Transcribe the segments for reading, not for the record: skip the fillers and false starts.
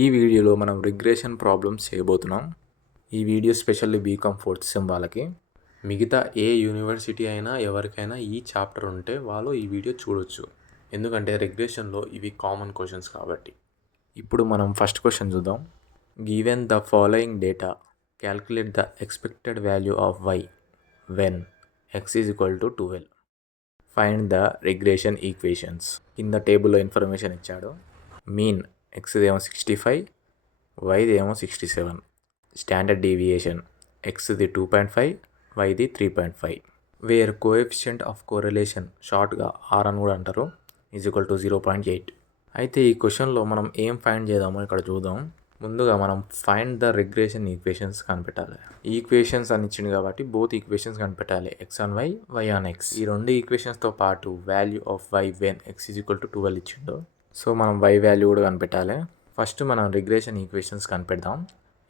ఈ వీడియోలో మనం రిగ్రెషన్ ప్రాబ్లమ్స్ చేయబోతున్నాం. ఈ video specially B Com fourth sem వాళ్ళకి. మిగతా ఏ యూనివర్సిటీ అయినా ఎవరికైనా ఈ చాప్టర్ ఉంటే వాళ్ళు ఈ వీడియో చూడొచ్చు, ఎందుకంటే రిగ్రెషన్లో ఇవి కామన్ క్వశ్చన్స్ కాబట్టి. ఇప్పుడు మనం ఫస్ట్ క్వశ్చన్ చూద్దాం. Given the following data, calculate the expected value of y when x is equal to 12. Find the regression equations. కింద టేబుల్లో ఇన్ఫర్మేషన్ ఇచ్చాడు. మీన్ x ఏమో 65, వైది ఏమో 67. స్టాండర్డ్ డీవియేషన్ xది 2.5, వైది 3.5. వేర్ కోఎఫిషియంట్ ఆఫ్ కోరిలేషన్, షార్ట్గా R అని కూడా అంటారు, ఈజ్ ఈక్వల్ టు 0.8. అయితే ఈ క్వశ్చన్లో మనం ఏం ఫైండ్ చేద్దామో ఇక్కడ చూద్దాం. ముందుగా మనం ఫైండ్ ద రిగ్రెషన్ ఈక్వేషన్స్ కనిపెట్టాలి. ఈక్వేషన్స్ అని ఇచ్చింది కాబట్టి బోత్ ఈక్వేషన్స్ కనిపెట్టాలి, x on y on x. ఈ రెండు ఈక్వేషన్స్తో పాటు value of y when x is equal to 12 ఇచ్చిండు. సో మనం y వాల్యూ కూడా కనిపెట్టాలి. ఫస్ట్ మనం రిగ్రెషన్ ఈక్వేషన్స్ కనిపెడదాం,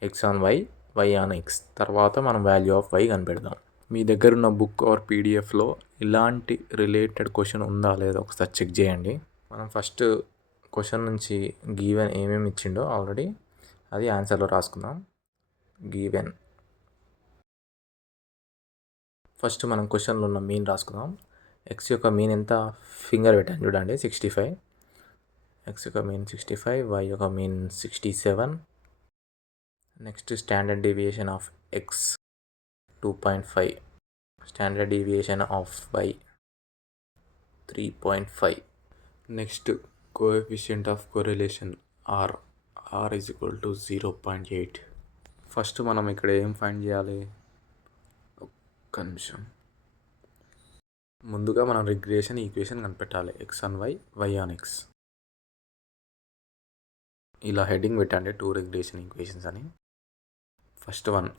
x on y on x. తర్వాత మనం వాల్యూ ఆఫ్ y కనిపెడదాం. మీ దగ్గర ఉన్న బుక్ ఆర్ పీడిఎఫ్లో ఇలాంటి రిలేటెడ్ క్వశ్చన్ ఉందా లేదా ఒకసారి చెక్ చేయండి. మనం ఫస్ట్ క్వశ్చన్ నుంచి గివెన్ ఏమేమి ఇచ్చిండో ఆల్రెడీ అది ఆన్సర్లో రాసుకుందాం. గివెన్ ఫస్ట్ మనం క్వశ్చన్లో ఉన్న మీన్ రాసుకుందాం. x యొక్క మీన్ ఎంత, ఫింగర్ పెట్టాను చూడండి, 65. x యొక్క మీన్ 65, y యొక్క mean 67. Next standard deviation of x 2.5, standard deviation of y 3.5. Next coefficient of correlation r is equal to 0.8. First మనం ఇక్కడ ఏం ఫైండ్ చేయాలి, ఒక్క నిమిషం. ముందుగా మనం రిగ్రెషన్ ఈక్వేషన్ కనిపెట్టాలి, x on y on x. ఇలా హెడ్డింగ్ పెట్టండి, 2 రిగ్రెషన్ ఈక్వేషన్స్ అని. First one,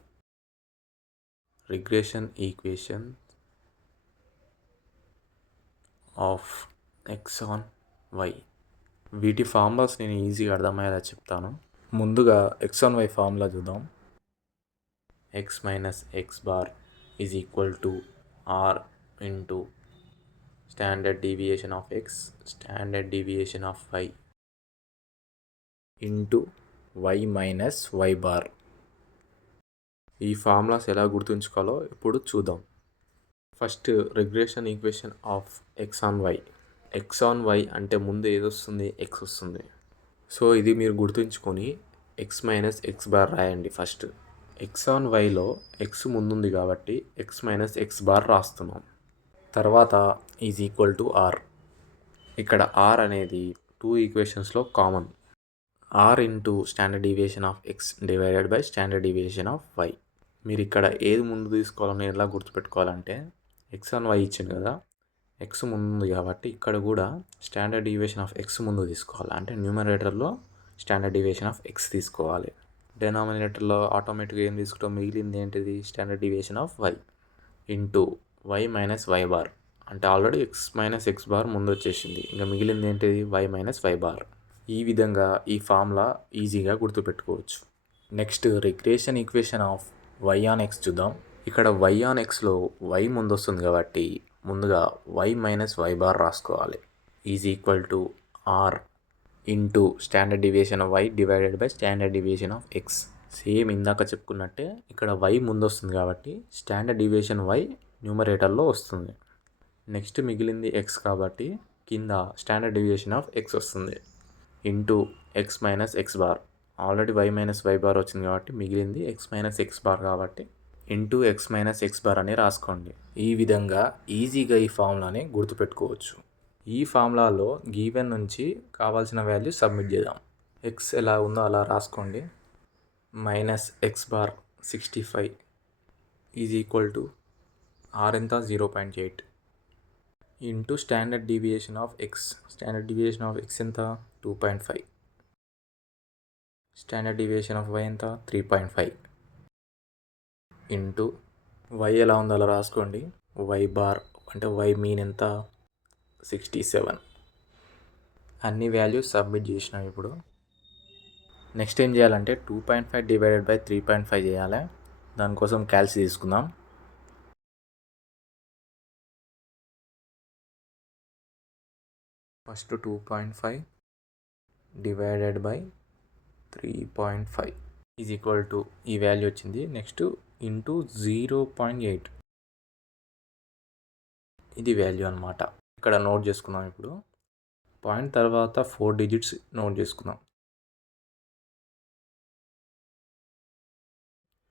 regression equation of x on y. వీటి ఫార్ములాస్ నేను ఈజీగా అర్థమయ్యేలా చెప్తాను. ముందుగా x ఆన్ y ఫార్ములా చూద్దాం. x minus x bar is equal to r into standard deviation of x, standard deviation of y into y minus y bar. ఈ formulas ఎలా గుర్తుంచుకోవాలో ఇప్పుడు చూద్దాం. First regression equation of x on y. x on y అంటే ముందు ఏది వస్తుంది, x వస్తుంది. So ఇది మీరు గుర్తుంచుకొని x మైనస్ x బార్ రాయండి. ఫస్ట్ x ఆన్ వైలో x ముందుంది కాబట్టి x మైనస్ x బార్ రాస్తున్నాం. తర్వాత ఈజ్ ఈక్వల్ టు r. ఇక్కడ r అనేది 2 ఈక్వేషన్స్లో common. r into standard deviation of x divided by standard deviation of y. మీరు ఇక్కడ ఏది ముందు తీసుకోవాలని ఎలా గుర్తుపెట్టుకోవాలంటే, x ఆన్ y ఇచ్చింది కదా, x ముందు కాబట్టి ఇక్కడ కూడా స్టాండర్డ్ డీవియేషన్ ఆఫ్ x ముందు తీసుకోవాలి. అంటే న్యూమరేటర్లో స్టాండర్డ్ డీవియేషన్ ఆఫ్ x తీసుకోవాలి, డినామినేటర్లో ఆటోమేటిక్గా ఏం తీసుకుంటాం, మిగిలింది ఏంటిది, standard deviation of y into y minus y bar. అంటే already x minus x bar ముందు వచ్చేసింది, ఇంకా మిగిలింది ఏంటిది, y మైనస్ y బార్. ఈ విధంగా ఈ ఫార్ములా ఈజీగా గుర్తుపెట్టుకోవచ్చు. Next regression equation of y on x చూద్దాం. ఇక్కడ y ఆన్ xలో y ముందు వస్తుంది కాబట్టి ముందుగా y మైనస్ y బార్ రాసుకోవాలి, is equal to r into standard deviation of y divided by standard deviation of x. Same ఇందాక చెప్పుకున్నట్టే ఇక్కడ y ముందు వస్తుంది కాబట్టి స్టాండర్డ్ డీవియేషన్ y న్యూమరేటర్లో వస్తుంది. నెక్స్ట్ మిగిలింది x కాబట్టి కింద స్టాండర్డ్ డీవియేషన్ ఆఫ్ x వస్తుంది, into x minus x bar. Already y minus y bar వచ్చింది కాబట్టి మిగిలింది x మైనస్ x బార్ కాబట్టి into x minus x bar అని రాసుకోండి. ఈ విధంగా ఈజీగా ఈ ఫార్ములాని గుర్తుపెట్టుకోవచ్చు. ఈ ఫార్ములాలో గివెన్ నుంచి కావాల్సిన వాల్యూ సబ్మిట్ చేద్దాం. x ఎలా ఉందో అలా రాసుకోండి. Minus x bar 65 is equal to r ఎంత, 0.8 into standard deviation of x. Standard deviation of x ఎంత, 2.5. స్టాండర్డ్ డీవియేషన్ ఆఫ్ y ఎంత, 3.5 ఇంటూ y ఎలా ఉందో అలా రాసుకోండి. y బార్ అంటే y మీన్ ఎంత, 67. అన్ని వాల్యూస్ సబ్మిట్ చేసినాం. ఇప్పుడు నెక్స్ట్ ఏం చేయాలంటే 2.5 డివైడెడ్ బై 3.5 చేయాలి. దానికోసం క్యాల్సి తీసుకుందాం. First 2.5 divided by 3.5 is equal to ఈ వాల్యూ వచ్చింది. నెక్స్ట్ ఇంటూ 0.8 ఇది వాల్యూ అనమాట. ఇక్కడ నోట్ చేసుకుందాం. ఇప్పుడు పాయింట్ తర్వాత 4 డిజిట్స్ నోట్ చేసుకుందాం.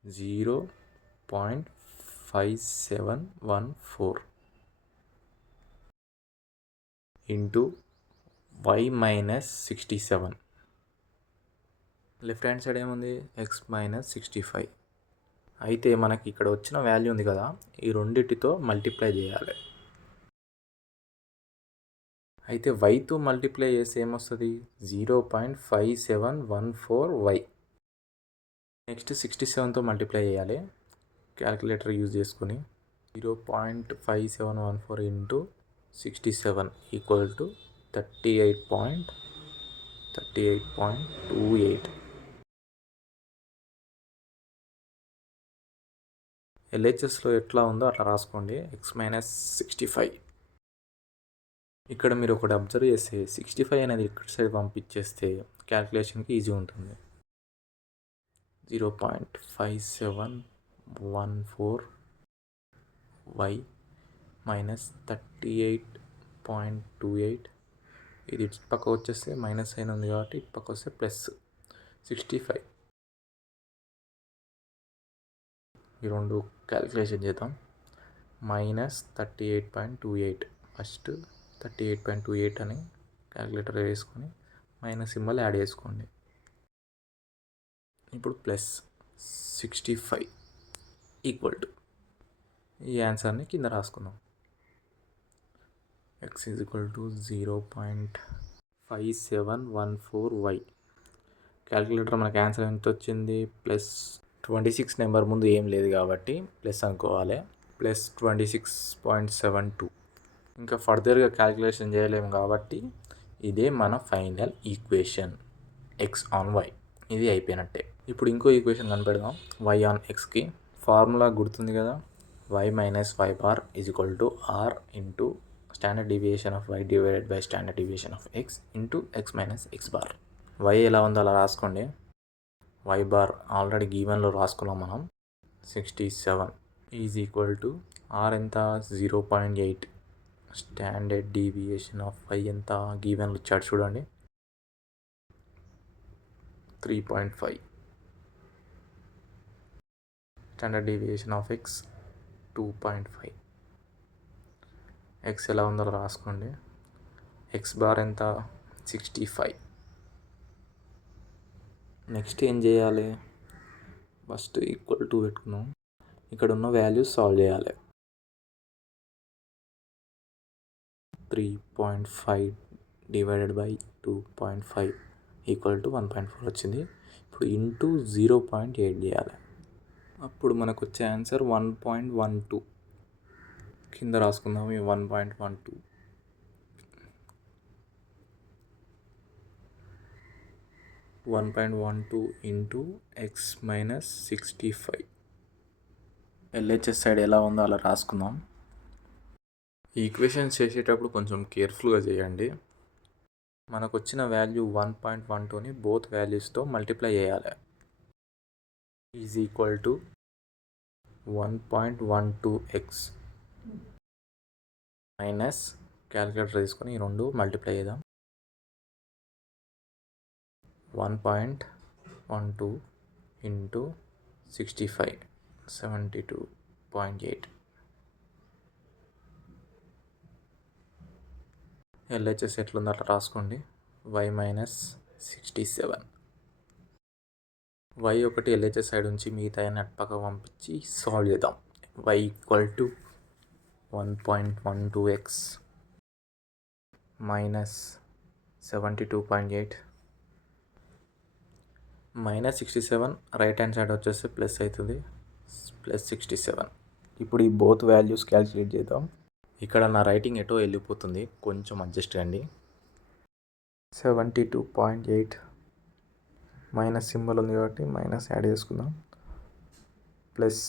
0.5714 into y-67. Left hand side ఏముంది? x-65. అయితే మనకి ఇక్కడ వచ్చిన వాల్యూ ఉంది కదా, ఈ రెండిటితో మల్టిప్లై చేయాలి. అయితే వైతో మల్టిప్లై చేస్తే ఏమొస్తుంది? 0.5714y. నెక్స్ట్ 67తో మల్టిప్లై చేయాలి క్యాలిక్యులేటర్ యూజ్ చేసుకుని. 0.5714 ఇంటూ 67 ఈక్వల్ టు 38.28. ఎల్హెచ్ఎస్లో ఎట్లా ఉందో అట్లా రాసుకోండి. x-65. ఇక్కడ మీరు ఒకటి అబ్జర్వ్ చేస్తే 65 అనేది ఇక్కడ సైడ్ పంపించేస్తే క్యాలిక్యులేషన్కి ఈజీ ఉంటుంది. 0.5714y minus 38.28. ఇది ఇటు పక్క వచ్చేస్తే మైనస్ అయిన ఉంది కాబట్టి ఇటు పక్క వస్తే ప్లస్ 65. ఈ రెండు క్యాలిక్యులేషన్ చేద్దాం. మైనస్ 38.28. ఫస్ట్ 38.28 అని క్యాలిక్యులేటర్ వేసుకొని మైనస్ సింబల్ యాడ్ చేసుకోండి. ఇప్పుడు ప్లస్ 65 ఈక్వల్ టు ఈ ఆన్సర్ని కింద రాసుకుందాం. x is equal to 0.5714y. Calculator మనకి ఆన్సర్ ఎంత వచ్చింది? ప్లస్ 26 నెంబర్ ముందు ఏం లేదు కాబట్టి ప్లస్ అనుకోవాలి. ప్లస్ 26.72. ఇంకా ఫర్దర్గా క్యాలిక్యులేషన్ చేయలేము కాబట్టి ఇదే మన final equation x on y. ఇది అయిపోయినట్టే. ఇప్పుడు ఇంకో ఈక్వేషన్ కనిపెడదాం y ఆన్ xకి. ఫార్ములా గుర్తుంది కదా, y minus y bar is equal to r into standard deviation of y divided by standard deviation of x into x minus x bar. y ఎలా ఉందో అలా రాసుకోండి. y బార్ ఆల్రెడీ గీవెన్లో రాసుకున్నాం మనం. 67 is equal to r ఎంత? 0.8. Standard deviation of y ఎంత? గీవెన్లో ఇచ్చాడు చూడండి, 3.5. Standard deviation of x 2.5. x ఎలా ఉందో రాసుకోండి. x బార్ ఎంత? 65. నెక్స్ట్ ఏం చేయాలి? ఫస్ట్ ఈక్వల్ టు పెట్టుకున్నాం. ఇక్కడ ఉన్న వాల్యూస్ సాల్వ్ చేయాలి. 3.5 డివైడెడ్ బై 2.5 ఈక్వల్ టు 1.4 వచ్చింది. ఇప్పుడు ఇంటూ 0.8 చేయాలి. అప్పుడు మనకు వచ్చే ఆన్సర్ 1.12. కింద రాసుకుందాం ఈ 1.12. 1.12 into X minus 65. LHS side ఎలా ఉందో అలా రాసుకుందాం. ఈక్వేషన్స్ చేసేటప్పుడు కొంచెం కేర్ఫుల్గా చేయండి. మనకు వచ్చిన వాల్యూ 1.12ని బోత్ వాల్యూస్తో మల్టిప్లై చేయాలి. Is equal to 1.12x minus calculator తీసుకొని ఈ రెండు మల్టిప్లై చేద్దాం. 1.12 ఇంటూ 65 72.8. ఎల్హెచ్ఎస్ ఎట్లుందో అట్లా రాసుకోండి. y minus 67. y ఒకటి ఎల్హెచ్ఎస్ సైడ్ నుంచి మిగతా అటు పక్క పంపించి సాల్వ్ చేద్దాం. y equal to 1.12x minus 72.8 minus 67. Right hand side వచ్చేస్తే ప్లస్ అవుతుంది, ప్లస్ 67. ఇప్పుడు ఈ బోత్ వాల్యూస్ క్యాలిక్యులేట్ చేద్దాం. ఇక్కడ నా రైటింగ్ ఎటో వెళ్ళిపోతుంది, కొంచెం అడ్జస్ట్ కండి. 72.8 మైనస్ సింబల్ ఉంది కాబట్టి మైనస్ యాడ్ చేసుకుందాం. Plus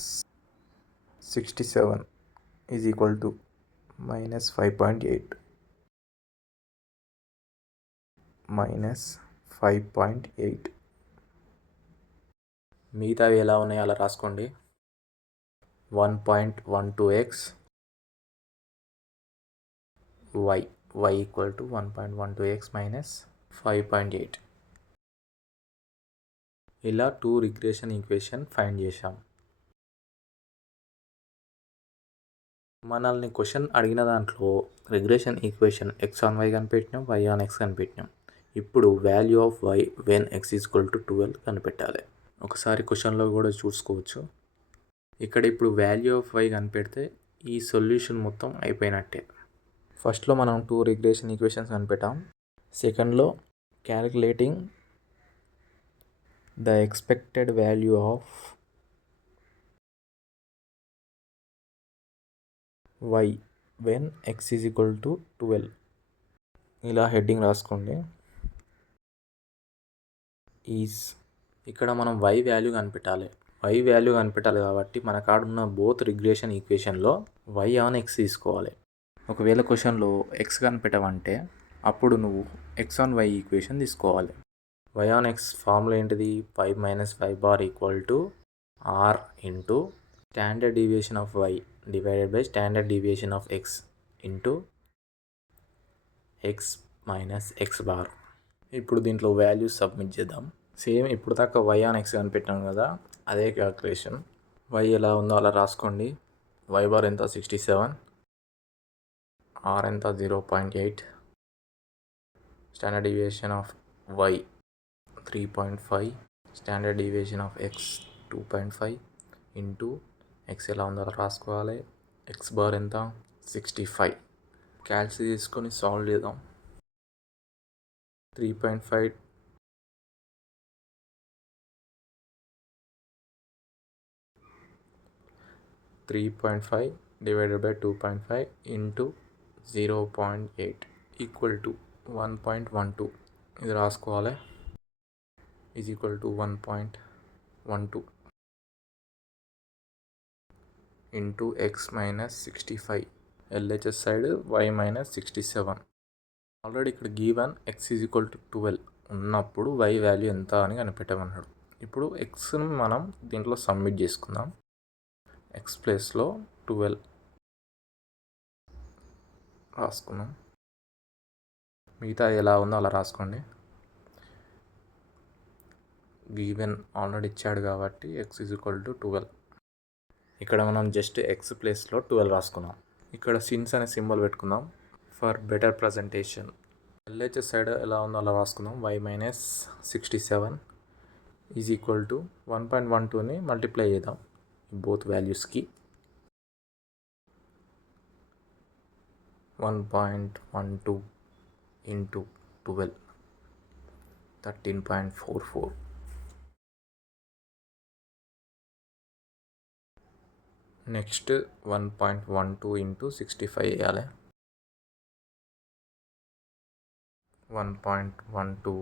67 is equal to minus 5.8 minus 5.8. మిగతావి ఎలా ఉన్నాయో అలా రాసుకోండి. 1.12x y equal to 1.12x minus 5.8. ఇలా 2 రిగ్రెషన్ ఈక్వేషన్ ఫైండ్ చేశాం. మనల్ని క్వశ్చన్ అడిగిన దాంట్లో regression equation x on y కనిపెట్టినాం, y on x కనిపెట్టినాం. ఇప్పుడు value of y when x equal to 12 కనిపెట్టాలి. ఒకసారి క్వశ్చన్లో కూడా చూసుకోవచ్చు. ఇక్కడ ఇప్పుడు వాల్యూ ఆఫ్ y కనిపెడితే ఈ సొల్యూషన్ మొత్తం అయిపోయినట్టే. ఫస్ట్లో మనం 2 రిగ్రెషన్ ఈక్వేషన్స్ కనిపెట్టాం. సెకండ్లో calculating the expected value of y when x is equal to 12. ఇలా హెడ్డింగ్ రాసుకోండి. ఈజ్ ఇక్కడ మనం y వాల్యూ కనిపెట్టాలి. y వాల్యూ కనిపెట్టాలి కాబట్టి మన కాడున్న బోత్ రిగ్రెషన్ ఈక్వేషన్లో y ఆన్ x తీసుకోవాలి. ఒకవేళ క్వశ్చన్లో x కనిపెట్టమంటే అప్పుడు నువ్వు x ఆన్ y ఈక్వేషన్ తీసుకోవాలి. y ఆన్ x ఫార్ములా ఏంటిది? 5 minus 5 bar equal to r into standard deviation of y divided by standard deviation of x into x minus x bar. ఇప్పుడు దీంట్లో వాల్యూస్ సబ్మిట్ చేద్దాం. Same ఇప్పుడు దాకా y on x కనిపెట్టాం కదా, అదే calculation. y ఎలా ఉందో అలా రాసుకోండి. y బార్ ఎంత? 67, r ఎంత? 0.8, standard deviation of y 3.5, standard deviation of x 2.5 into x ఎలా ఉందో అలా రాసుకోవాలి. x బార్ ఎంత? 65. క్యాల్సి తీసుకొని సాల్వ్ చేద్దాం. 3.5 divided by 2.5 into 0.8 equal to 1.12. ఇది రాసుకోవాలి. Is equal to 1.12 into x minus 65. LHS side y minus 67. Already ఇక్కడ given x is equal to 12 ఉన్నప్పుడు y వాల్యూ ఎంత అని కనిపెట్టమన్నాడు. ఇప్పుడు xని మనం దీంట్లో సబ్మిట్ చేసుకుందాం. x ప్లేస్లో 12 రాసుకున్నాం. మిగతా ఎలా ఉందో అలా రాసుకోండి. గివెన్ ఆల్రెడీ ఇచ్చాడు కాబట్టి x ఈజ్ ఈక్వల్ టు 12. ఇక్కడ మనం జస్ట్ x ప్లేస్లో 12 రాసుకున్నాం. ఇక్కడ సిన్స్ అనే సింబల్ పెట్టుకుందాం for better presentation. LHS side ఎలా ఉందో అలా రాసుకుందాం. y minus 67 is equal to 1.12ని మల్టిప్లై చేద్దాం బోత్ వాల్యూస్కి. 1.12 ఇంటూ 12 13.44. నెక్స్ట్ 1.12 ఇంటూ 65 వేయాలి. 1.12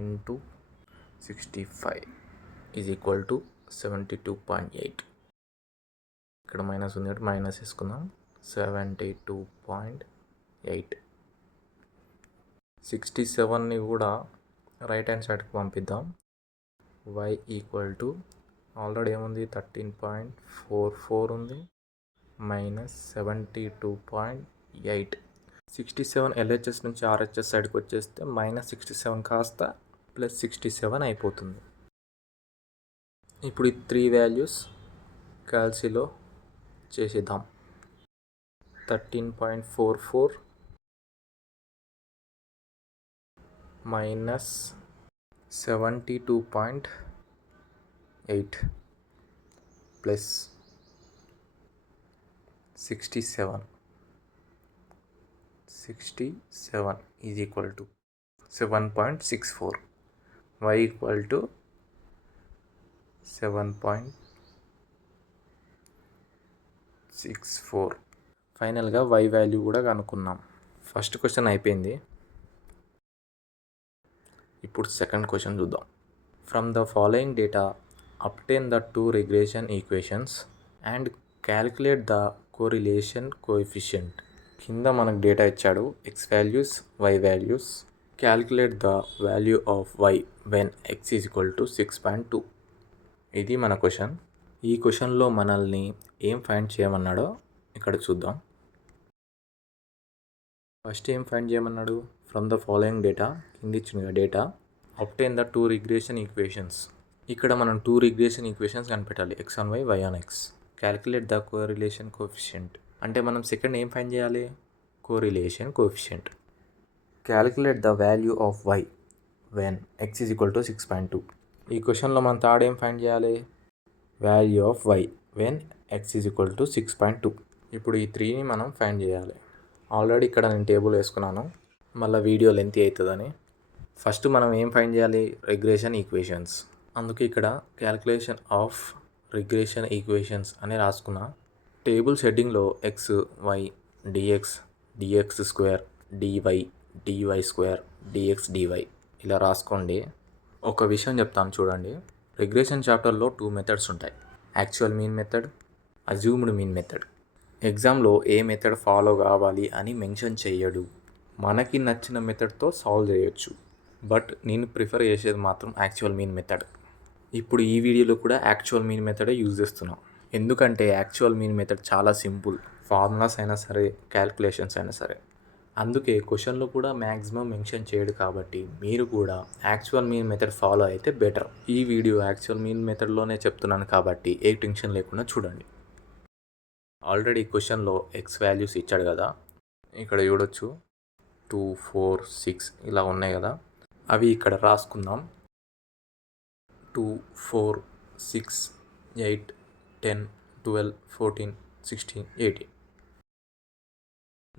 ఇంటూ 65 ఈజ్ ఈక్వల్ టు 72.8. ఇక్కడ మైనస్ ఉంది కాబట్టి మైనస్ వేసుకుందాం. 72.8. 67ని కూడా రైట్ హ్యాండ్ సైడ్కి పంపిద్దాం. y ఈక్వల్ టు ఆల్రెడీ ఏముంది? 13.44 ఉంది మైనస్ 72.8. 67 LHS నుంచి RHS సైడ్కి వచ్చేస్తే మైనస్ 67 కాస్త ప్లస్ 67 అయిపోతుంది. ఇప్పుడు ఈ 3 వాల్యూస్ క్యాల్సీలో చేసేద్దాం. 13.44 minus 72.8 plus 67 is equal to 7.64. y equal to 7.64. ఫైనల్గా y వాల్యూ కూడా కనుక్కున్నాం. ఫస్ట్ క్వశ్చన్ అయిపోయింది. ఇప్పుడు సెకండ్ క్వశ్చన్ చూద్దాం. From the following data obtain the 2 regression equations and calculate the correlation coefficient. కింద మనకు డేటా ఇచ్చాడు, x values, y values. Calculate the value of y when x is equal to 6.2. ఇది మన question. ఈ క్వశ్చన్లో మనల్ని ఏం ఫైండ్ చేయమన్నాడో ఇక్కడ చూద్దాం. ఫస్ట్ ఏం ఫైండ్ చేయమన్నాడు? ఫ్రమ్ ద ఫాలోయింగ్ డేటా, కింద ఇచ్చిన data obtain the 2 regression equations. ఇక్కడ మనం 2 రిగ్రెషన్ ఈక్వేషన్స్ కనిపెట్టాలి, x on y, y on x. Calculate the correlation coefficient. అంటే మనం సెకండ్ ఏం ఫైండ్ చేయాలి? Correlation coefficient. Calculate the value of y when x is equal to 6.2. ఈ క్వశ్చన్లో మనం థర్డ్ ఏం ఫైండ్ చేయాలి? Value of y when x is equal to 6.2. ఇప్పుడు ఈ 3ని మనం ఫైండ్ చేయాలి. ఆల్రెడీ ఇక్కడ నేను టేబుల్ వేసుకున్నాను, మళ్ళీ వీడియో లెంత్ అవుతుందని. ఫస్ట్ మనం ఏం ఫైండ్ చేయాలి? Regression equations. అందుకే ఇక్కడ క్యాలిక్యులేషన్ ఆఫ్ రిగ్రెషన్ ఈక్వేషన్స్ అని రాసుకున్నా. టేబుల్ హెడ్డింగ్లో x, y, dx, dx square, dy, dy square, dx, dy ఇలా రాసుకోండి. ఒక విషయం చెప్తాను చూడండి. రిగ్రెషన్ చాప్టర్లో 2 మెథడ్స్ ఉంటాయి, actual mean method, assumed mean method. ఎగ్జామ్లో ఏ మెథడ్ ఫాలో కావాలి అని మెన్షన్ చేయడు. మనకి నచ్చిన మెథడ్తో సాల్వ్ చేయొచ్చు, బట్ నేను ప్రిఫర్ చేసేది మాత్రం యాక్చువల్ మీన్ మెథడ్. ఇప్పుడు ఈ వీడియోలో కూడా యాక్చువల్ మీన్ మెథడే యూజ్ చేస్తున్నాం. ఎందుకంటే యాక్చువల్ మీన్ మెథడ్ చాలా సింపుల్, ఫార్ములాస్ అయినా సరే, క్యాల్కులేషన్స్ అయినా సరే. అందుకే క్వశ్చన్లో కూడా మ్యాక్సిమం మెన్షన్ చేయడు, కాబట్టి మీరు కూడా యాక్చువల్ మీన్ మెథడ్ ఫాలో అయితే బెటర్. ఈ వీడియో యాక్చువల్ మీన్ మెథడ్లోనే చెప్తున్నాను కాబట్టి ఏ టెన్షన్ లేకుండా చూడండి. ఆల్రెడీ క్వశ్చన్లో ఎక్స్ వాల్యూస్ ఇచ్చాడు కదా, ఇక్కడ చూడొచ్చు 2, 4, 6 ఇలా ఉన్నాయి కదా, అవి ఇక్కడ రాసుకుందాం. 2, 4, 6, 8, 10, 12, 14, 16, 18.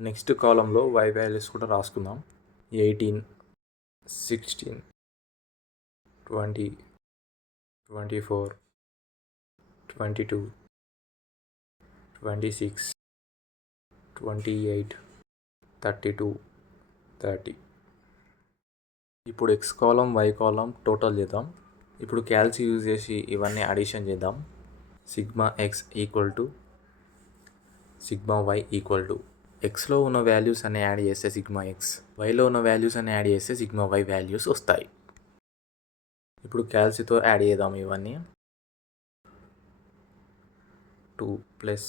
నెక్స్ట్ కాలంలో y వాల్యూస్ కూడా రాసుకుందాం. 18, 16, 20, 24, 22, 26, 28, 32, 30. ఇప్పుడు x column, y column total చేద్దాం. ఇప్పుడు క్యాల్సి యూజ్ చేసి ఇవన్నీ అడిషన్ చేద్దాం. Sigma x equal to sigma y equal to ఎక్స్లో ఉన్న వాల్యూస్ అన్ని యాడ్ చేస్తే సిగ్మా ఎక్స్, వైలో ఉన్న వాల్యూస్ అన్ని యాడ్ చేస్తే సిగ్మా వై వాల్యూస్ వస్తాయి. ఇప్పుడు క్యాల్సితో యాడ్ చేద్దాం ఇవన్నీ. 2 +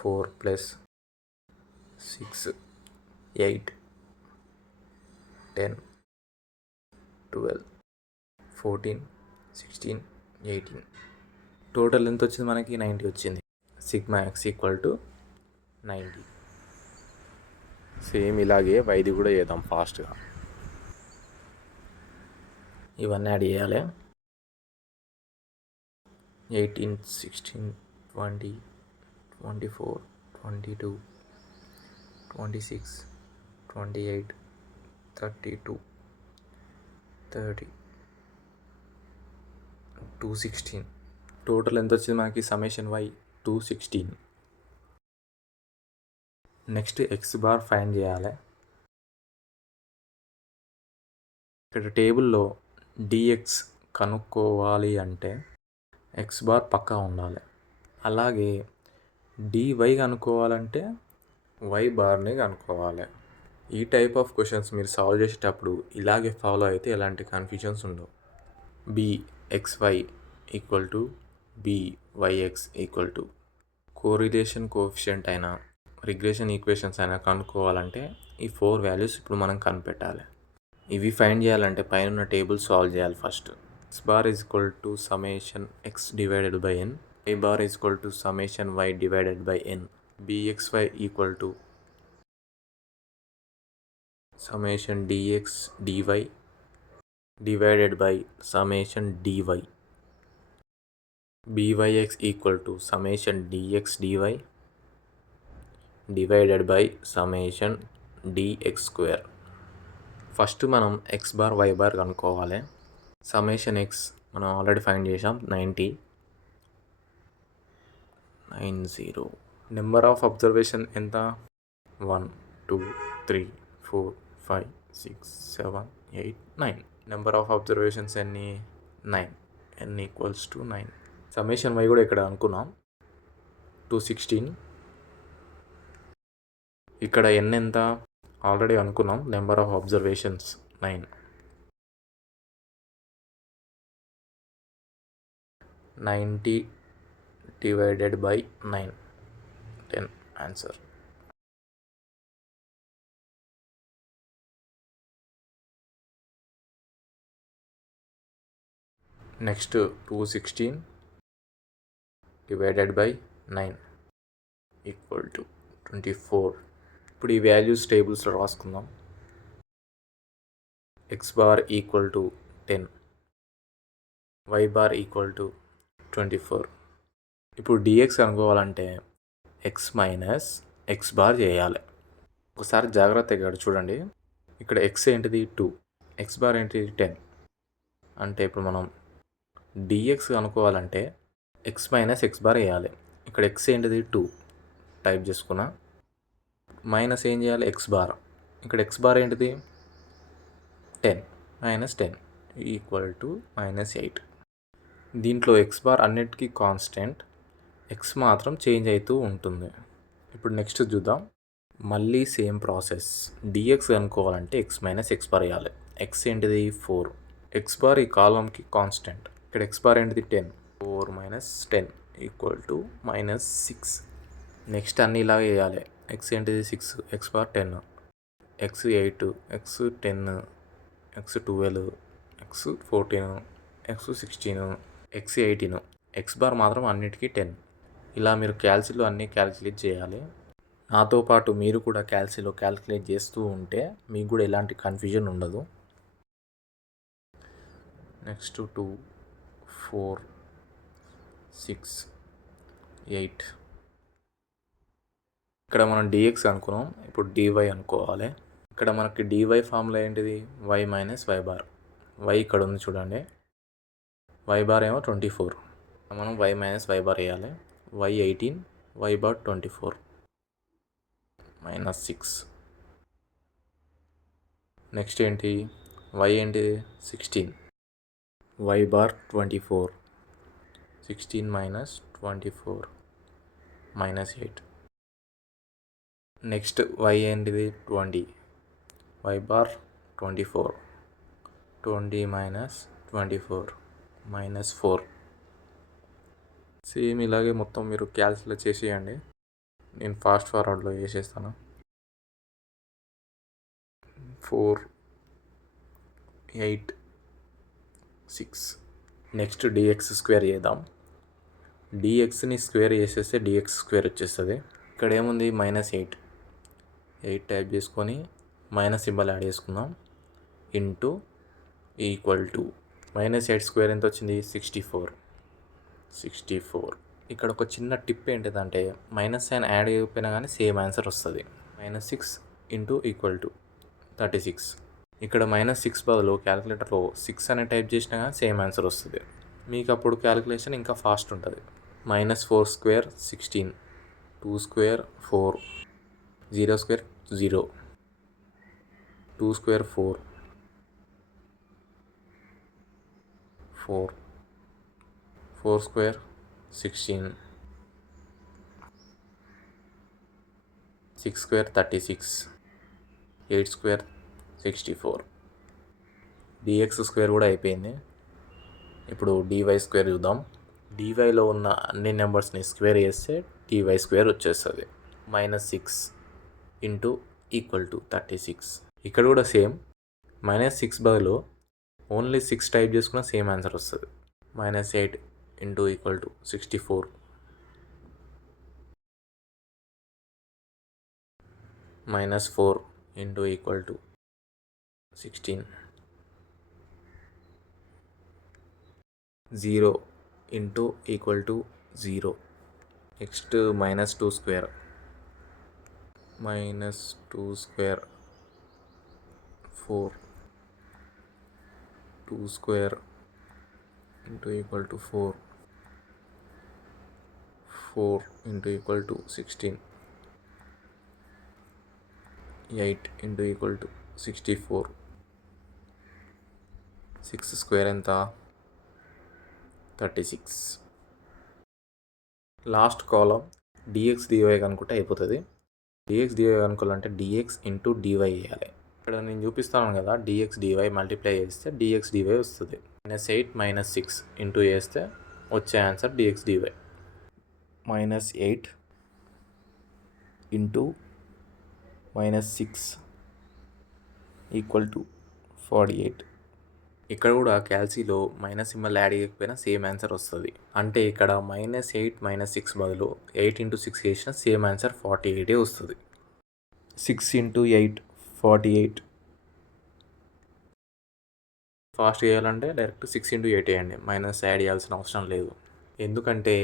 4 + 6, 8, 10, 12, 14, 16, 18. టోటల్ ఎంత వచ్చింది మనకి? 90 వచ్చింది. Sigma X equal to 90. Same ఇలాగే వైది కూడా చేద్దాం ఫాస్ట్గా. ఇవన్నీ యాడ్ చేయాలి. 18, 16, 20, 24, 22, 26, 28, 32, 30, 216. టోటల్ ఎంత వచ్చింది మనకి? Summation Y 216. Next X bar find చేయాలి. ఇక్కడ టేబుల్లో డిఎక్స్ కనుక్కోవాలి అంటే ఎక్స్ బార్ పక్కా ఉండాలి. అలాగే డివై కనుక్కోవాలంటే వై బార్ని కనుక్కోవాలి. ఈ టైప్ ఆఫ్ క్వశ్చన్స్ మీరు సాల్వ్ చేసేటప్పుడు ఇలాగే ఫాలో అయితే ఎలాంటి కన్ఫ్యూజన్స్ ఉండవు. bxy equal to byx equal to correlation coefficient అయినా రిగ్రెషన్ ఈక్వేషన్స్ అయినా కనుక్కోవాలంటే ఈ 4 వాల్యూస్ ఇప్పుడు మనం కనిపెట్టాలి. ఇవి ఫైండ్ చేయాలంటే పైన టేబుల్ సాల్వ్ చేయాలి first. x bar is equal to summation x divided by n, y bar is equal to summation y divided by n, bxy equal to summation dx dy divided by summation dy, byx equal to summation dx dy divided by summation dx square. First మనం X bar why bar కనుక్కోవాలి. Summation X మనం already find చేసాం, 90. Number of observation ఎంత? 1, 2, 3, 4, 5, 6, 7, 8, 9. Number of observations ఎన్ని? 9. n equals to 9. Summation Y కూడా ఇక్కడ అనుకున్నాం, 216. ఇక్కడ n ఎంత? ఆల్రెడీ అనుకున్నాం, number of observations 9. 90 divided by 9, 10 answer. Next 216 divided by 9 equal to 24. ఇప్పుడు ఈ values టేబుల్స్లో రాసుకుందాం. x bar equal to 10, y bar equal to 24. ఇప్పుడు dx అనుకోవాలంటే x minus x bar చేయాలి. ఒకసారి జాగ్రత్తగా చూడండి. ఇక్కడ x ఏంటిది 2, x బార్ ఏంటిది 10. అంటే ఇప్పుడు మనం dx అనుకోవాలంటే x minus x bar వేయాలి. ఇక్కడ x ఏంటిది 2 టైప్ చేసుకున్నా, మైనస్ ఏం చేయాలి x బార్. ఇక్కడ x బార్ ఏంటిది 10 మైనస్ 10 ఈక్వల్ టు -8. దీంట్లో x బార్ అన్నిటికీ కాన్స్టెంట్, x మాత్రం చేంజ్ అవుతూ ఉంటుంది. ఇప్పుడు నెక్స్ట్ చూద్దాం. మళ్ళీ same process. dx అనుకోవాలంటే x minus x bar వేయాలి. x ఏంటిది 4, x బార్ ఈ కాలంకి కాన్స్టెంట్. ఇక్కడ x బార్ ఏంటిది 10, 4 మైనస్ 10 ఈక్వల్ టు -6. నెక్స్ట్ అన్నీ ఇలాగే వేయాలి. x ఏంటిది 6, x bar 10, x 8, x 10, x 12, x 14, x 16, x 18, x bar మాత్రం అన్నిటికీ 10. ఇలా మీరు క్యాల్సిలో అన్నీ క్యాల్కులేట్ చేయాలి. నాతో పాటు మీరు కూడా క్యాల్సిలో క్యాల్కులేట్ చేస్తూ ఉంటే మీకు కూడా ఎలాంటి కన్ఫ్యూజన్ ఉండదు. నెక్స్ట్ 2, 4, 6, 8. ఇక్కడ మనం dx అనుకున్నాం, ఇప్పుడు dy అనుకోవాలి. ఇక్కడ మనకి dy ఫార్ములా ఏంటిది y minus y bar. y ఇక్కడ ఉంది చూడండి, y బార్ ఏమో 24, మనం y మైనస్ y బార్ వేయాలి. y 18, y bar 24 -6. నెక్స్ట్ ఏంటి y ఏంటిది 16, y bar 24, 16 minus 24 -8. Next y ఏంటిది 20, y బార్ 24, 20 మైనస్ 24 -4. సేమ్ ఇలాగే మొత్తం మీరు క్యాల్కులేట్ చేసేయండి. నేను ఫాస్ట్ ఫార్వర్డ్లో చేసేస్తాను. 4, 8, 6. నెక్స్ట్ dx స్క్వేర్ చేద్దాం. dxని స్క్వేర్ చేసేస్తే dx స్క్వేర్ వచ్చేస్తుంది. ఇక్కడ ఏముంది -8 టైప్ చేసుకొని మైనస్ సింబల్ యాడ్ చేసుకుందాం. ఇంటూ ఈక్వల్ టు -8 స్క్వేర్ ఎంత వచ్చింది 64. ఇక్కడ ఒక చిన్న టిప్ ఏంటిదంటే మైనస్ సైన్ యాడ్ అయిపోయినా కానీ సేమ్ ఆన్సర్ వస్తుంది. -6 ఇంటూ ఈక్వల్ టు 36. ఇక్కడ -6 బదులు క్యాలిక్యులేటర్లో 6 అని టైప్ చేసినా కానీ సేమ్ ఆన్సర్ వస్తుంది. మీకు అప్పుడు క్యాలిక్యులేషన్ ఇంకా ఫాస్ట్ ఉంటుంది. -4 square 16, 2 square 4, 0 square 0, 2 square 4, 4 square 16, 6 square 36, 8 square 64. dx square కూడా అయిపోయింది. ఇప్పుడు dy స్క్వేర్ చూద్దాం. dyలో ఉన్న అన్ని నెంబర్స్ని స్క్వేర్ చేస్తే dy స్క్వేర్ వచ్చేస్తుంది. -6 ఇంటూ ఈక్వల్ టు 36. ఇక్కడ కూడా సేమ్ -6 బదులు ఓన్లీ 6 టైప్ చేసుకున్న సేమ్ ఆన్సర్ వస్తుంది. -8 into equal to 64. -4 into equal to 16. 0 into equal to 0. Next -2 square, -2 square 4, 2 square into equal to 4, 4 into equal to 16, 8 into equal to 64. 6 square ఎంత 36. Last కాలం dx dy కనుక్కుంటే అయిపోతుంది. dx dy కనుక్కోవాలంటే dx into dy వేయాలి. ఇక్కడ నేను చూపిస్తాను కదా, dx dy multiply చేస్తే dx dy వస్తుంది. -8 -6 ఇంటూ చేస్తే వచ్చే answer D X D Y. -8 into -6 equal to 48. ఇక్కడ కూడా క్యాల్సీలో మైనస్ సింబల్ యాడ్ చేయకపోయినా సేమ్ ఆన్సర్ వస్తుంది. అంటే ఇక్కడ -8 -6 బదులు 8 × 6 చేసిన సేమ్ ఆన్సర్ 48 వస్తుంది. 6 × 8 48. ఫాస్ట్ చేయాలంటే డైరెక్ట్ 6 × 8 వేయండి, మైనస్ యాడ్ చేయాల్సిన అవసరం లేదు. ఎందుకంటే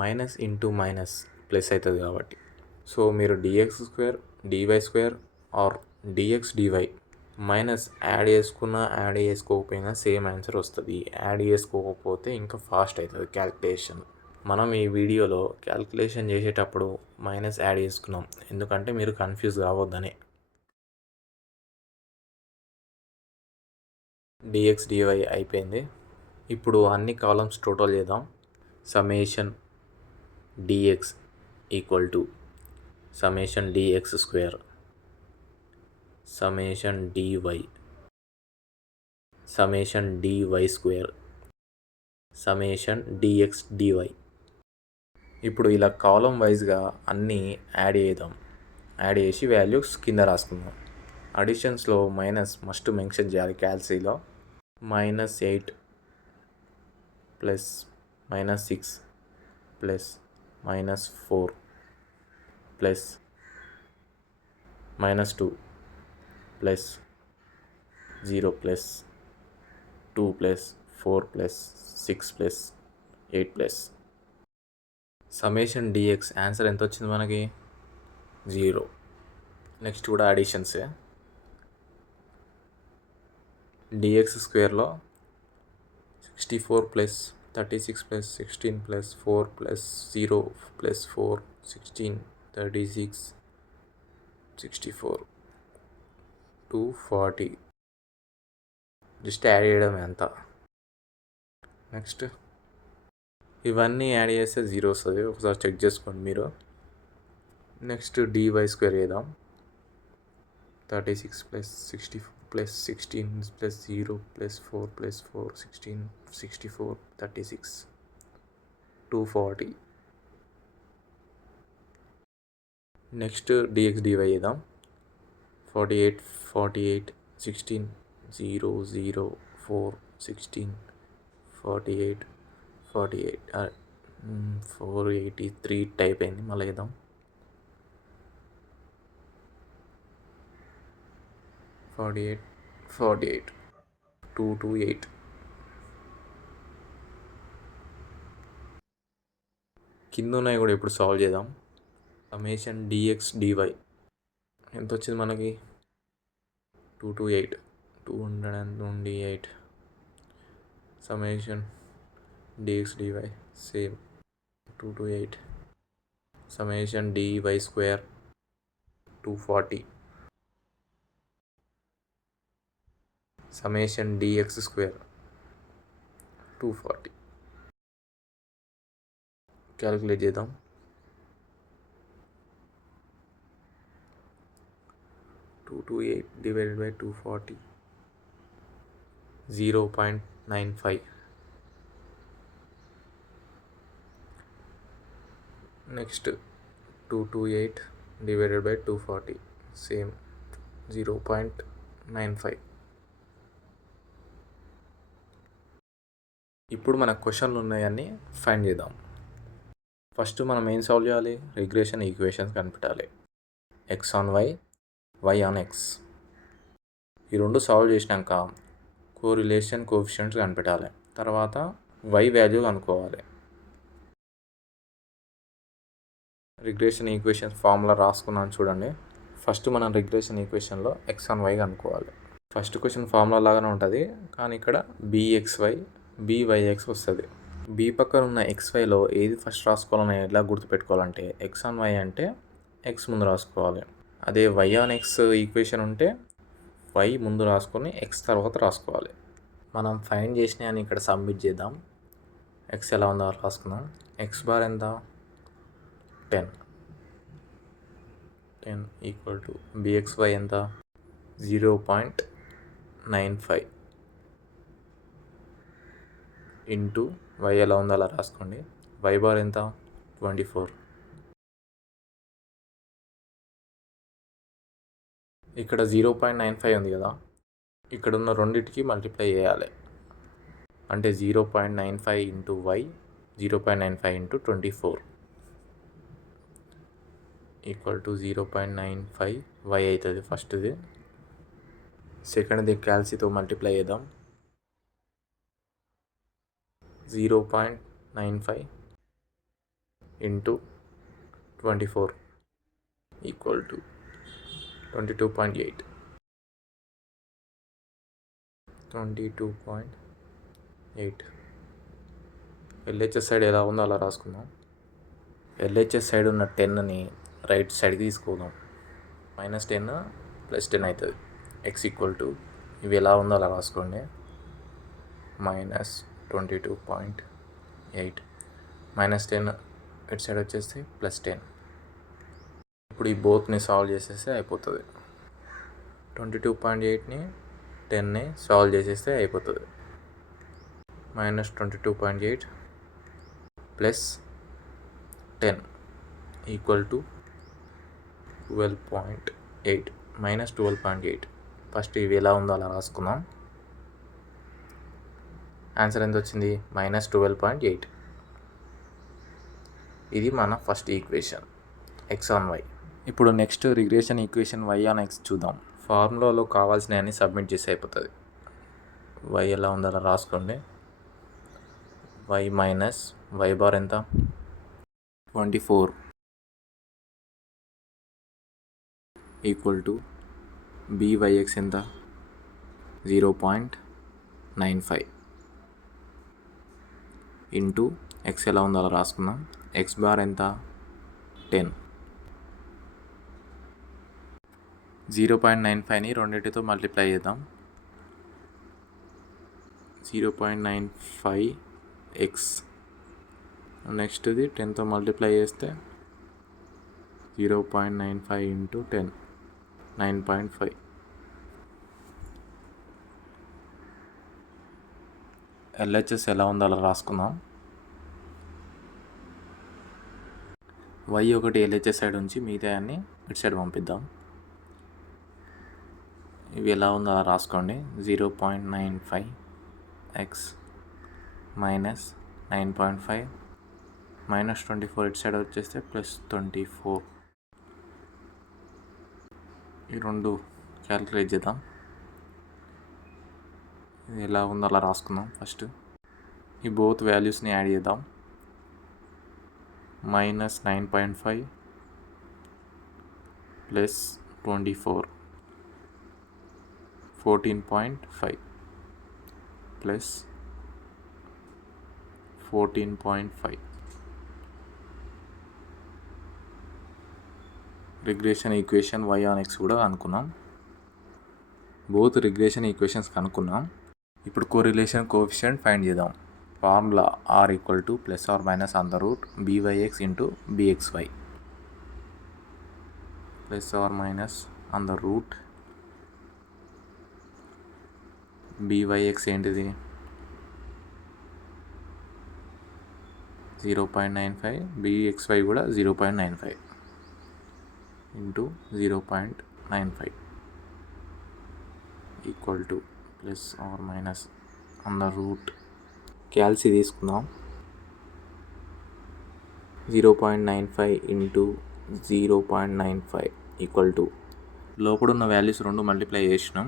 మైనస్ ఇంటూ మైనస్ ప్లస్ అవుతుంది కాబట్టి. సో మీరు dx² dy² or dx dy minus add చేసుకున్నా యాడ్ చేసుకోకపోయినా సేమ్ ఆన్సర్ వస్తుంది. యాడ్ చేసుకోకపోతే ఇంకా ఫాస్ట్ అవుతుంది క్యాల్కులేషన్. మనం ఈ వీడియోలో క్యాల్కులేషన్ చేసేటప్పుడు మైనస్ యాడ్ చేసుకున్నాం, ఎందుకంటే మీరు కన్ఫ్యూజ్ కావద్దని. dx dy అయిపోయింది. ఇప్పుడు అన్ని కాలమ్స్ టోటల్ చేద్దాం. Summation dx equal to summation dx², summation dy, summation dy², summation dx dy. ఇప్పుడు ఇలా కాలం వైజ్గా అన్నీ యాడ్ చేద్దాం. యాడ్ చేసి వాల్యూస్ కింద రాసుకుందాం. అడిషన్స్లో మైనస్ మస్ట్ మెన్షన్ చేయాలి. క్యాల్సీలో -8 plus -6 plus -4 plus -2 plus 0 plus 2 plus 4 plus 6 plus 8 plus. Summation D X answer ఎంత వచ్చింది మనకి? 0. నెక్స్ట్ కూడా అడిషన్సే. dx² 64 plus 36 plus 16 plus 4 plus 0 plus 4 16 36 64 240. Just add చేయడం ఎంత. నెక్స్ట్ ఇవన్నీ యాడ్ చేస్తే 0 వస్తుంది, ఒకసారి చెక్ చేసుకోండి మీరు. నెక్స్ట్ dy² చేద్దాం. 36 plus 64 plus 16 plus 0 plus 4 plus 4 16 64 36 240. Next dx dy చేద్దాం. 48 48 16 0 0 4 16 48 48 483 టైప్ అయింది. మళ్ళీ చేద్దాం. 48 48 228. కింద ఉన్నాయి కూడా ఇప్పుడు సాల్వ్ చేద్దాం. సమ్మేషన్ dx dy ఎంత వచ్చింది మనకి? 228 228. Summation dx dy same 228. Summation dy² 240. Summation dx² 240. Calculate చేద్దాం. 228 divided by 240 0.95. Next 228 divided by 240 same 0.95. ఇప్పుడు మన క్వశ్చన్లు ఉన్నాయని ఫైండ్ చేద్దాం. ఫస్ట్ మనం ఏం సాల్వ్ చేయాలి? రిగ్రెషన్ ఈక్వేషన్స్ కనిపెట్టాలి. x on y, y on x. ఈ రెండు సాల్వ్ చేసినాక కోరిలేషన్ కోఎఫిషియంట్స్ కనిపెట్టాలి. తర్వాత y వాల్యూ కనుక్కోవాలి. రిగ్రెషన్ ఈక్వేషన్ ఫార్ములా రాసుకున్నాను చూడండి. ఫస్ట్ మనం రిగ్రెషన్ ఈక్వేషన్లో x ఆన్ y కనుక్కోవాలి. ఫస్ట్ క్వశ్చన్ ఫార్ములా లాగానే ఉంటుంది, కానీ ఇక్కడ bxy byx వస్తుంది. b పక్కన ఉన్న xyలో ఏది ఫస్ట్ రాసుకోవాలని ఎలా గుర్తుపెట్టుకోవాలంటే x ఆన్ y అంటే x ముందు రాసుకోవాలి. అదే y ఆన్ x ఈక్వేషన్ ఉంటే y ముందు రాసుకొని x తర్వాత రాసుకోవాలి. మనం ఫైండ్ చేసినాయని ఇక్కడ సబ్మిట్ చేద్దాం. x ఎలా ఉందో రాసుకుందాం. x బార్ ఎంత? 10 ఈక్వల్ టు bxy ఎంత? 0.95 ఇంటూ వై ఎలా ఉందో అలా రాసుకోండి. వై బార్ ఎంత? 24. ఇక్కడ 0.95 ఉంది కదా, ఇక్కడ ఉన్న రెండింటికి మల్టిప్లై చేయాలి. అంటే 0.95 into Y, 0.95 into 24 equal to 0.95 Y అవుతుంది ఫస్ట్ది. సెకండ్ది క్యాల్సీతో మల్టిప్లై చేద్దాం. 0.95 into 24 equal to 22.8. 22.8. L H S side ఎలా ఉందో అలా రాసుకుందాం. ఎల్హెచ్ఎస్ సైడ్ ఉన్న 10ని రైట్ సైడ్కి తీసుకుందాం. -10 +10 అవుతుంది. ఎక్స్ ఈక్వల్ టు ఇవి ఎలా ఉందో అలా రాసుకోండి. -22.8 -10 ఇటు సైడ్ వచ్చేసి +10. ఇప్పుడు ఈ బోత్ని సాల్వ్ చేసేస్తే అయిపోతుంది. 22.8ని 10ని సాల్వ్ చేసేస్తే అయిపోతుంది. -22.8 +10 ఈక్వల్ టు 12.8. -12.8. ఫస్ట్ ఇవి ఎలా ఉందో అలా రాసుకుందాం. ఆన్సర్ ఎంత వచ్చింది? -12.8. ఇది మన first equation X on Y. ఇప్పుడు next regression equation Y on X చూద్దాం. ఫార్ములాలో కావాల్సినవన్నీ సబ్మిట్ చేసి అయిపోతుంది. వై ఎలా ఉందో అలా రాసుకోండి. వై మైనస్ వై బార్ ఎంత? 24 ఈక్వల్ టు బీవైఎక్స్ ఎంత? 0.95 ఇంటూ ఎక్స్ ఎలా ఉందో అలా రాసుకుందాం. ఎక్స్ బార్ ఎంత? 10. 0.95ని రెండింటితో మల్టిప్లై చేద్దాం. 0.95 ఎక్స్, నెక్స్ట్ది 10తో మల్టిప్లై చేస్తే 0.95 ఇంటూ 10 9.5. ఎల్హెచ్ఎస్ ఎలా ఉందో అలా రాసుకుందాం. వై ఒకటి ఎల్హెచ్ఎస్ సైడ్ ఉంచి మిగతా అన్ని ఇటు సైడ్ పంపిద్దాం. ఇవి ఎలా ఉందో అలా రాసుకోండి. 0.95 ఎక్స్ -9.5 -24 ఇటు సైడ్ వచ్చేస్తే +24. ఈ రెండు క్యాలిక్యులేట్ చేద్దాం. ఇది ఎలా ఉందో అలా రాసుకుందాం. ఫస్ట్ ఈ బోత్ వాల్యూస్ని యాడ్ చేద్దాం. -9.5 +24 14.5 +14.5. Regression equation Y on X కూడా అనుకున్నాం. బోత్ రిగ్రెషన్ ఈక్వేషన్స్ కనుక్కున్నాం. ఇప్పుడు కోరిలేషన్ కోఎఫిషియంట్ ఫైండ్ చేద్దాం. Formula r equal to +or- (bx into bxy) +/- (byx) ఏంటిది? 0.95. bxy కూడా 0.95 ఇంటూ 0.95 ఈక్వల్ టు +/- క్యాల్సి తీసుకుందాం. 0.95 ఇంటూ 0.95 ఈక్వల్ టు లోపడున్న వాల్యూస్ రెండు మల్టిప్లై చేసినాం.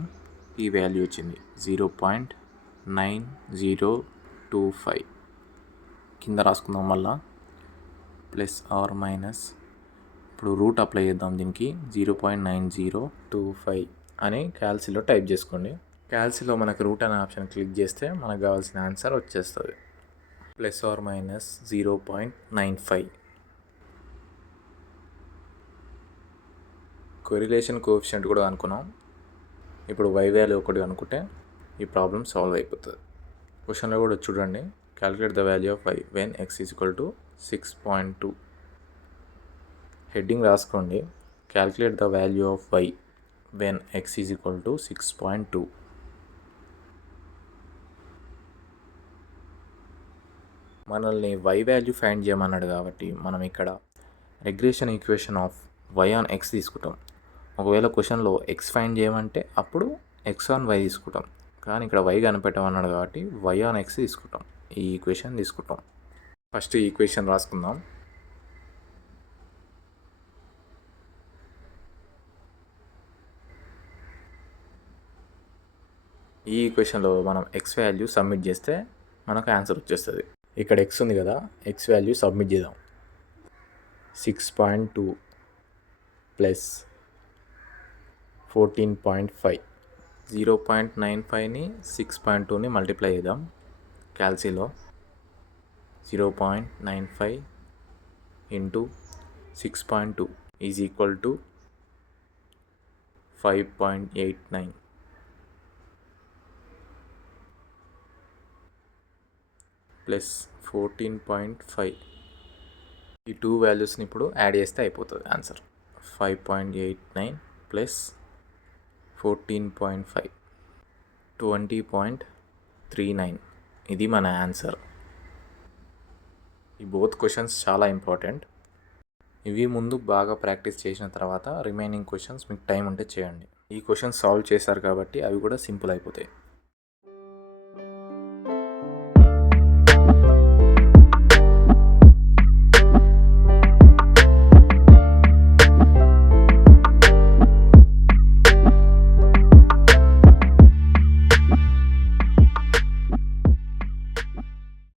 ఈ వాల్యూ వచ్చింది 0.9025. కింద రాసుకుందాం మళ్ళా +/- ఇప్పుడు రూట్ అప్లై చేద్దాం దీనికి. 0.9025 అని క్యాల్సీలో టైప్ చేసుకోండి. క్యాల్సీలో మనకు రూట్ అనే ఆప్షన్ క్లిక్ చేస్తే మనకు కావాల్సిన ఆన్సర్ వచ్చేస్తుంది. +/- 0.95. కొరిలేషన్ కోఎఫిషియంట్ కూడా అనుకున్నాం. ఇప్పుడు వై వాల్యూ ఒకటి అనుకుంటే ఈ ప్రాబ్లం సాల్వ్ అయిపోతుంది. క్వశ్చన్లో కూడా చూడండి. Calculate the value of Y when X is equal to 6.2. Heading రాసుకోండి. Calculate the value of Y when X is equal to 6.2. మనల్ని y వాల్యూ ఫైండ్ చేయమన్నాడు కాబట్టి మనం ఇక్కడ regression equation of y on x తీసుకుంటాం. ఒకవేళ క్వశ్చన్లో x ఫైండ్ చేయమంటే అప్పుడు x ఆన్ y తీసుకుంటాం. కానీ ఇక్కడ y కనిపెట్టమన్నాడు కాబట్టి y ఆన్ x తీసుకుంటాం. ఈ ఈక్వేషన్ తీసుకుంటాం. ఫస్ట్ ఈ ఈక్వేషన్ రాసుకుందాం. ఈ ఈక్వేషన్లో మనం x వాల్యూ సబ్మిట్ చేస్తే మనకు ఆన్సర్ వచ్చేస్తుంది. ఇక్కడ x ఉంది కదా, x వాల్యూ సబ్మిట్ చేద్దాం. 6.2 ప్లస్ 14.5 0.95ని 6.2ని మల్టిప్లై చేద్దాం. క్యాల్సీలో 0.95 into 6.2 is equal to 5.89 plus 14.5. ఈ టూ వాల్యూస్ని ఇప్పుడు యాడ్ చేస్తే అయిపోతుంది ఆన్సర్. 5.89 ప్లస్ 14.5 20.39. ఇది మన ఆన్సర్. ఈ బోత్ క్వశ్చన్స్ చాలా ఇంపార్టెంట్. ఇవి ముందు బాగా ప్రాక్టీస్ చేసిన తర్వాత రిమైనింగ్ క్వశ్చన్స్ మీకు టైం ఉంటే చేయండి. ఈ క్వశ్చన్స్ సాల్వ్ చేశారు కాబట్టి అవి కూడా సింపుల్ అయిపోతాయి.